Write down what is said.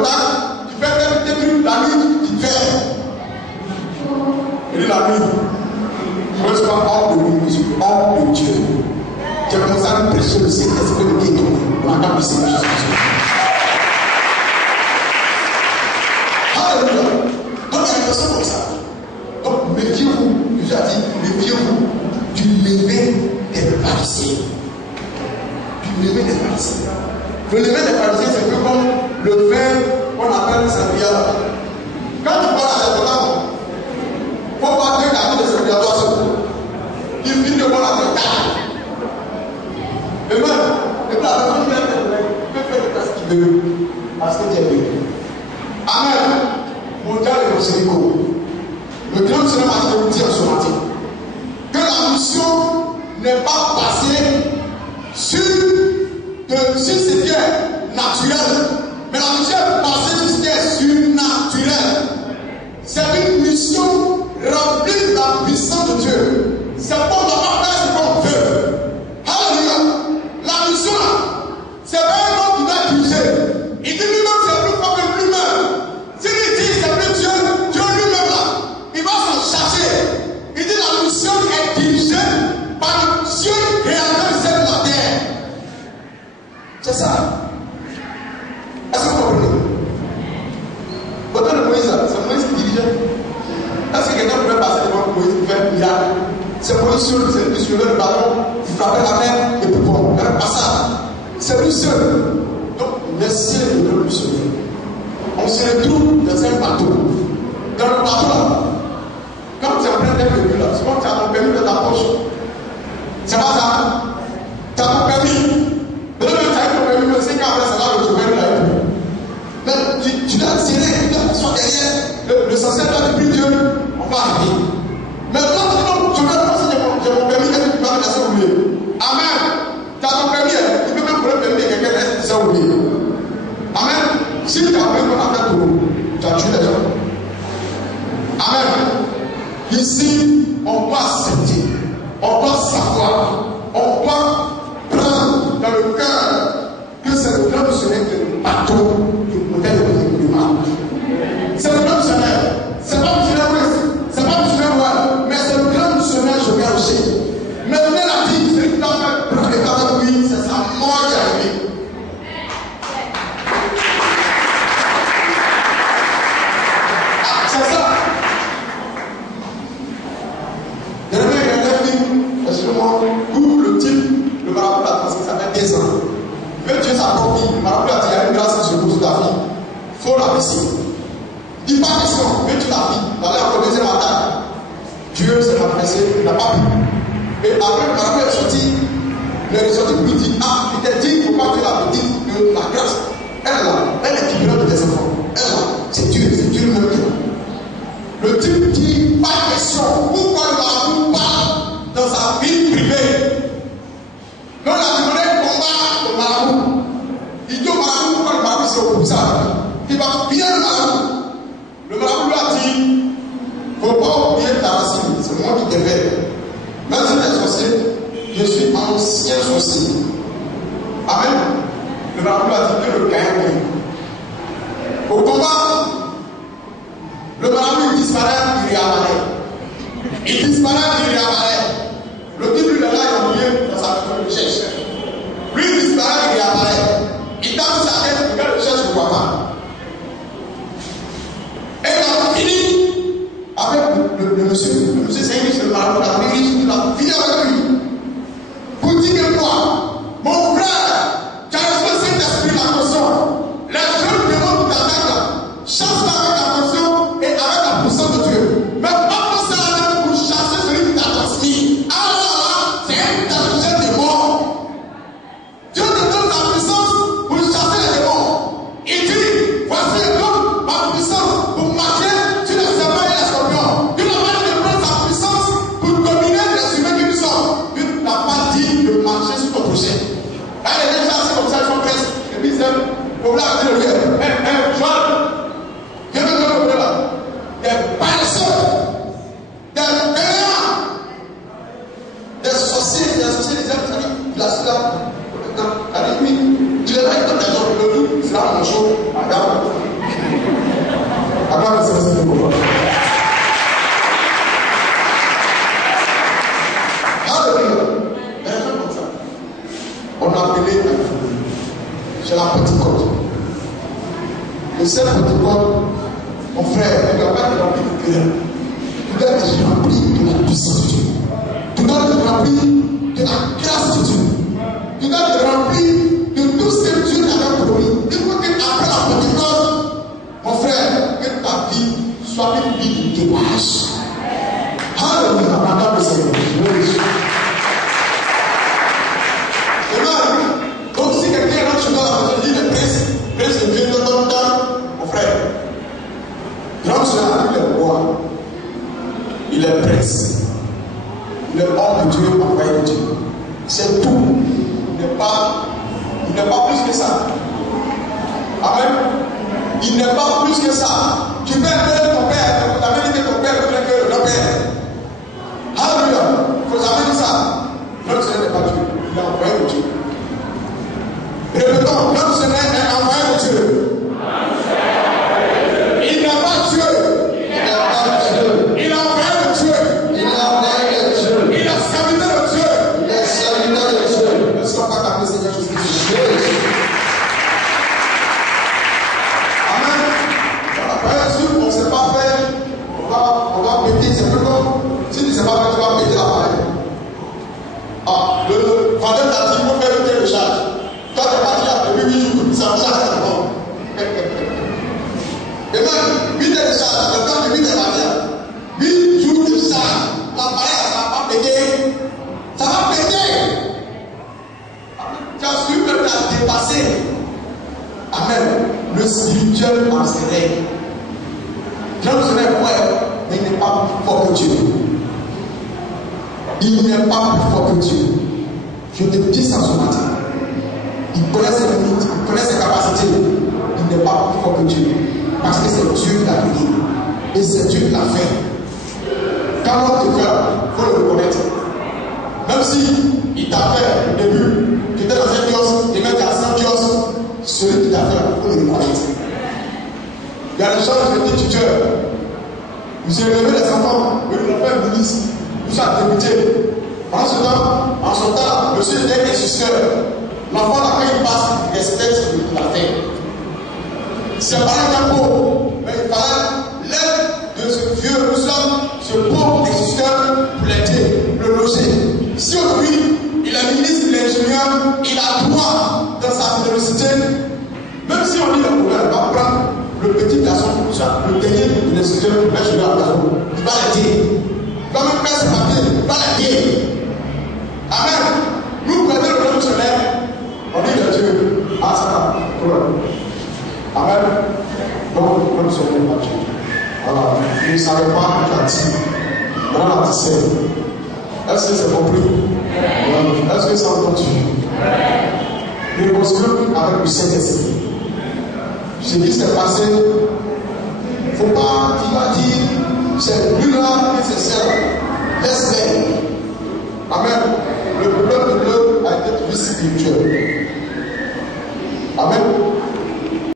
contact, tu fais tes trucs, la nuit, tu fais. Il dit la nuit. Je ne suis pas hors de lui, je suis hors de Dieu. J'ai commencé à me prêcher le Saint-Esprit de Dieu dans la table du Seigneur Jésus. Alléluia. Donc il y a une personne comme ça. Donc méfiez-vous, Jésus a dit, méfiez-vous du lever des parisiens. Du lever des parisiens. Le lever des parisiens, c'est un peu comme le vin qu'on appelle Saint-Pierre. Quand tu parles à l'étoile, il faut pas dire qu'à de Saint-Pierre, toi seul. Il finit de voir la tête. Et même, la personne qui peut faire le test qu'il veut, parce que Dieu veut. Amen. Mon Dieu est mon Seigneur. Le grand Seigneur m'a dit ce matin que la mission n'est pas passée sur ce qui est naturel, mais la mission est passée sur ce qui est surnaturel. C'est une mission remplie de la puissance de Dieu. C'est pour ne pas faire ce qu'on veut. Alléluia. La mission, c'est pas un homme qui va diriger. Il dit lui-même, c'est plus fort que lui-même. S'il dit c'est plus Dieu, Dieu lui-même là, il va s'en charger. Il dit la mission est dirigée par le Dieu créateur du ciel et de la terre. C'est ça. Est-ce que vous comprenez? Autant de Moïse, c'est Moïse qui dirigeait. Est-ce que quelqu'un pouvait passer devant Moïse pour faire un miracle? C'est Moïse seul, c'est lui sur le ballon, il frappait la mer et puis bon, il n'y avait pas ça. C'est lui seul. Donc, les cieux ne peuvent plus se lever. On se retrouve dans un bateau. Dans le bateau là, quand tu es en train d'être venu là, c'est comme tu as ton permis dans ta poche. C'est pas ça. Tu as ton permis. Mais là, tu as ton permis, mais c'est qu'après ça va le trouver là. Mais tu dois tirer, tu dois soit derrière. Le sorcier doit te dire Dieu, on va arriver. Mais quand tu veux penser j'ai mon permis, est-ce que tu vas me laisser oublier? Amen. Tu as ton permis, tu peux même prendre le permis de quelqu'un, est-ce que tu sais oublier? Amen. Si tu as pris ton affaire pour nous, tu as tué les gens. Amen. Ici, on doit accepter, on doit savoir, on doit prendre dans le cœur que c'est le grand missionnaire que nous bateau du modèle de l'économie. C'est le grand missionnaire. C'est pas missionnaire ouest, c'est pas missionnaire ouest, mais c'est le grand missionnaire Joël aussi. Mais on l'a dit, c'est qu'il a fait prendre les cadeaux de lui, c'est sa mort qui est arrivée. C'est ça. Dernièrement, il y a un film, excusez-moi, où le type, le marabout l'a transmis, ça fait 10 ans. Il veut tuer sa propre fille. Le marabout a dit, il y a une grâce sur le ta fille. Il faut la laisser. Il dit pas question, il veut tuer la fille. Dans l'air, au deuxième attaque. Dieu s'est manifesté, il n'a pas pu. Et après, le marabout est sorti. Il est ressorti pour lui dire, ah, il t'a dit, il ne faut pas tuer la petite, que la grâce, elle là, elle est figurante de tes enfants. Elle là, c'est Dieu même qui est là. Le type dit, pas question, pourquoi le marabout parle dans sa vie privée? Donc la demandé combat le marabout. Il dit au marabout, pourquoi le marabout s'est opposé à lui? Il va bien le marabout. Le marabout lui a dit, il ne faut pas oublier ta racine, c'est moi qui t'ai fait. Même si tu es sorcier, je suis ancien sorcier. Amen. Le marabout a dit que le gagne. Au combat, le marabout il disparaît, il réapparaît. Il disparaît, il réapparaît. Le type lui est là, il a oublié dans sa recherche. Lui il disparaît, il réapparaît. Il tape sa tête, il regarde le cherche, il ne voit pas. Et il a fini avec le monsieur. Le monsieur, c'est un le marabout, il a fini avec lui. Pour dire que quoi? Mon frère, tu as reçu cet esprit la conscience. Les jeunes démons qui t'attaquent, chasse avec la conscience et avec la puissance de Dieu. Mais pas pour ça pour chasser celui qui t'a transmis. Alors, c'est un démon. Dieu te donne la puissance pour chasser les démons. Il dit, voici donc ma puissance pour marcher sur les serpents et les scorpions. Dieu n'a pas dit de prendre sa puissance pour dominer les humains qui nous sont. Dieu n'a pas dit de marcher sur ton prochain. Elle est déjà assez comme ça, ils sont presque. Et puis c'est pour là, c'est le lieu. Joël, viens me donner là. Des paresseux, des pèlerins, des sorciers, des amis, il a cela. Allez, oui, tu les as dans les gens, le loup, c'est là mon jour, regarde. Acclame le Seigneur, c'est pour Alléluia. Elle est comme ça. On a appelé la famille. C'est la petite côte. Le seul petit côte, mon frère, il ne doit pas être rempli de cœur. Tu dois être rempli de la puissance de Dieu. Tu dois être rempli de la grâce de Dieu. Tu dois être rempli de tout ce que Dieu t'avait promis. Il faut qu'après la Pentecôte, mon frère, que ta vie soit une vie de témoignage. Alléluia, madame le Seigneur. Amen. Donc si quelqu'un rentre chez toi, je dis le prince de Dieu, mon frère, rentre chez toi, il est roi. Il est prince. Il est homme de Dieu, envoyé de Dieu. C'est tout. Il n'est pas plus que ça. Amen. Il n'est pas plus que ça. Tu peux aimer ton père. Tu avais dit que ton père voulait que le père. Alléluia. Vous avez dit ça. Notre Seigneur n'est pas Dieu. Il est envoyé de Dieu. Répétons, notre Seigneur est envoyé de Dieu. Il n'est pas Dieu. Il n'est pas Dieu. Il est envoyé de Dieu. Il est envoyé de Dieu. Il est serviteur de Dieu. Il est serviteur de Dieu. Est-ce qu'on va t'appeler Seigneur Jésus-Christ? Amen. On ne sait pas faire. On va péter. C'est plus comme si tu ne sais pas faire, tu vas péter l'appareil. Ah, le vendeur t'a dit, il faut faire une télécharge. Toi, tu es parti après 8 jours, ça recharge d'abord. Et même, 8 télécharges, le temps de 8 est parti. 8 jours de charge, l'appareil, ça va pas péter. Ça va péter. Tu as su que tu as dépassé. Amen. Le spirituel en ses règles. L'homme se lève, mais il n'est pas plus fort que Dieu. Il n'est pas plus fort que Dieu. Je te dis ça ce matin. Il connaît ses limites, il connaît ses capacités. Il n'est pas plus fort que Dieu. Parce que c'est Dieu qui l'a donné. Et c'est Dieu qui l'a fait. Quand on te fait, il faut le reconnaître. Même si il t'a fait au début, tu étais dans un kiosque, tu étais à 100 kiosques, celui qui t'a fait, il faut le reconnaître. Il y a des gens qui étaient tuteurs. Vous avez levé les enfants, vous l'avez fait ministre, vous avez débuté. En ce temps, monsieur était instituteur. L'enfant, là, quand il passe, il respecte ce qu'il a fait. Ses parents étaient pauvres, mais il fallait l'aide de ce vieux Rousseau, ce pauvre instituteur, pour l'aider, le loger. Si aujourd'hui, il est ministre, il est ingénieur, il a droit dans sa université, même si on dit le problème, il va prendre le petit garçon, le dernier de l'instituteur, il va jouer à la maison, il va l'aider. Il va même faire ses papiers, il va l'aider. Amen. Nous prenons le nom solaire, on dit de Dieu. Ah, ça va. Amen. Donc, le nom solaire n'est pas Dieu. Voilà. Il ne savait pas qu'il a dit. Maintenant, la sait. Est-ce que c'est compris? Est-ce que ça continue? Nous construisons avec le Saint-Esprit. Ce qui s'est passé, il ne faut pas qu'il va dire c'est lui là et c'est celle. Laisse-les. Amen. Le problème de l'homme a été plus spirituel. Amen.